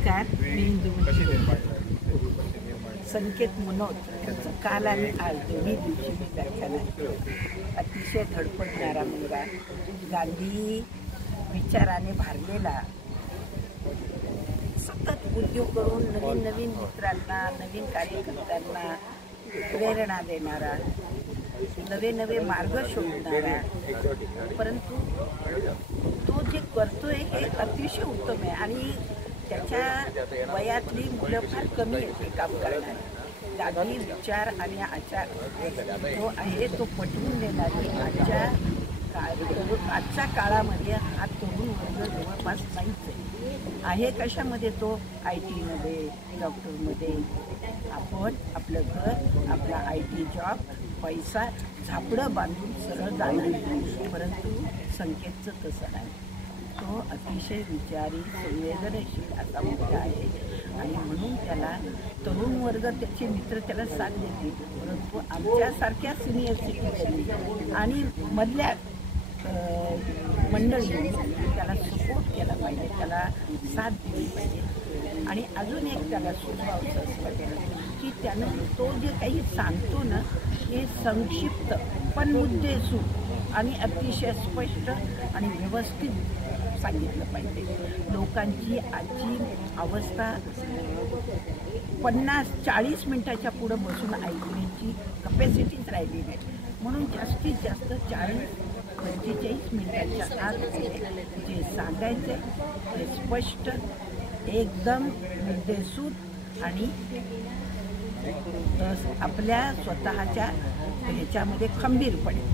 नमस्कार, मी संकेत मनोज यांचं काल आणि आज दोन्ही दिवशी मी व्याख्यान ऐकलं. अतिशय धडपडणारा मुलगा, गांधी विचाराने भारलेला, सतत उद्योग करून नवीन नवीन मित्रांना, नवीन कार्यकर्त्यांना प्रेरणा देणारा, नवे नवे मार्ग शोधणारा, परंतु तो जे करतोय हे अतिशय उत्तम आहे आणि त्याच्या वयातली मुलं फार कमी आहेत हे काम करणारे. गांधी विचार आणि आचार जो आहे तो पटवून देणारी आजच्या काळामध्ये हा तरुण वर्ग जवळपास नाहीच आहे. कशामध्ये तो IT मध्ये, डॉक्टरमध्ये. आपण आपलं घर, आपला IT जॉब, पैसा झापडं बांधून सरळ जाणार, परंतु संकेतचं तसं नाही. तो अतिशय विचारी, संवेदनशील असा मुलगा आहे आणि म्हणून त्याला तरुण वर्ग, त्याचे मित्र त्याला साथ देतील, परंतु आमच्यासारख्या सिनियर सिटीजन आणि मधल्या मंडळी त्याला सपोर्ट केला पाहिजे, त्याला साथ दिली पाहिजे. आणि अजून एक त्याला सुचवायचं असं की त्यानं तो जे काही सांगतो ना, हे संक्षिप्त पण मुद्देसूद आणि अतिशय स्पष्ट आणि व्यवस्थित सांगितलं पाहिजे. लोकांची आजची अवस्था 50-40 मिनिटाच्या पुढं बसून ऐकण्याची कपॅसिटीच राहिली नाही, म्हणून जास्तीत जास्त 40-45 मिनिटाच्या आत जे सांगायचे ते स्पष्ट, एकदम मुद्देसूद आणि आपल्या स्वतःच्या ह्याच्यामध्ये खंबीरपणे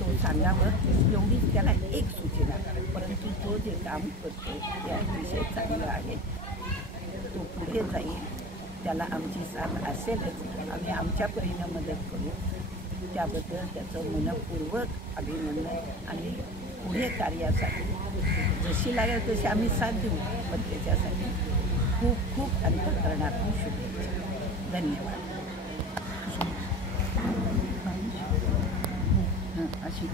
तो सांगावं, एवढीच त्याला एक सूचना. परंतु तो जे काम करतो ते अतिशय चांगलं आहे. तो पुढे जाईल, त्याला आमची साथ असेलच. आम्ही आमच्या परीने मदत करू. त्याबद्दल त्याचं मनपूर्वक अभिनंदन आणि पुढे कार्यासाठी जशी लागेल तशी आम्ही साथ देऊ, पण त्याच्यासाठी खूप खूप अंतःकरणातून शुभेच्छा. धन्यवाद. अशी